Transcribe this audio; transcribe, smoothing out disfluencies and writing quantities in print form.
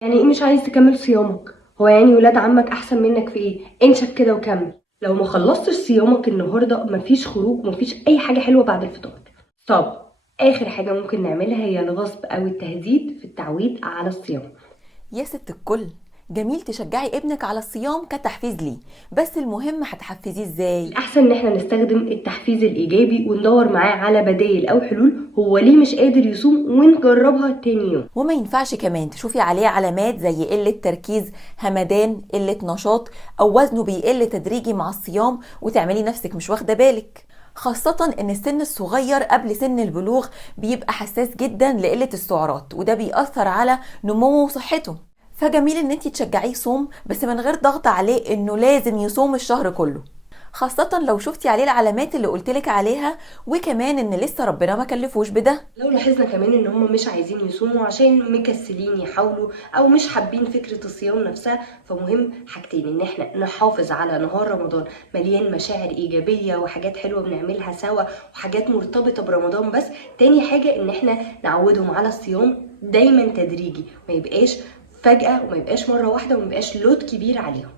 يعني ايه مش عايز تكمل صيامك؟ هو يعني ولاد عمك احسن منك في ايه؟ انشف كده وكمل. لو ما خلصتش صيامك النهارده مفيش خروج، مفيش اي حاجه حلوه بعد الفطار. طب اخر حاجه ممكن نعملها هي الغصب او التهديد في التعويد على الصيام. يا ست الكل، جميل تشجعي ابنك على الصيام كتحفيز ليه، بس المهم هتحفزيه ازاي؟ الأحسن إن احنا نستخدم التحفيز الإيجابي وندور معاه على بدايل أو حلول هو ليه مش قادر يصوم ونجربها تاني يوم. وما ينفعش كمان تشوفي عليه علامات زي قلة تركيز، همدان، قلة نشاط، أو وزنه بيقل تدريجي مع الصيام وتعملي نفسك مش واخدة بالك. خاصة ان السن الصغير قبل سن البلوغ بيبقى حساس جدا لقلة السعرات، وده بيأثر على نموه وصحته. فجميل ان انتي تشجعيه صوم، بس من غير ضغط عليه انه لازم يصوم الشهر كله، خاصة لو شفتي عليه العلامات اللي قلتلك عليها، وكمان ان لسه ربنا ما كلفوش بده. لو لاحظنا كمان ان هم مش عايزين يصوموا عشان مكسلين يحاولوا او مش حابين فكرة الصيام نفسها، فمهم حاجتين: ان احنا نحافظ على نهار رمضان مليان مشاعر ايجابية وحاجات حلوة بنعملها سوا وحاجات مرتبطة برمضان بس. تاني حاجة ان احنا نعودهم على الصيام دايما تدريجي، ما يبقاش فجأة وما يبقاش مرة واحدة وما يبقاش لود كبير عليهم.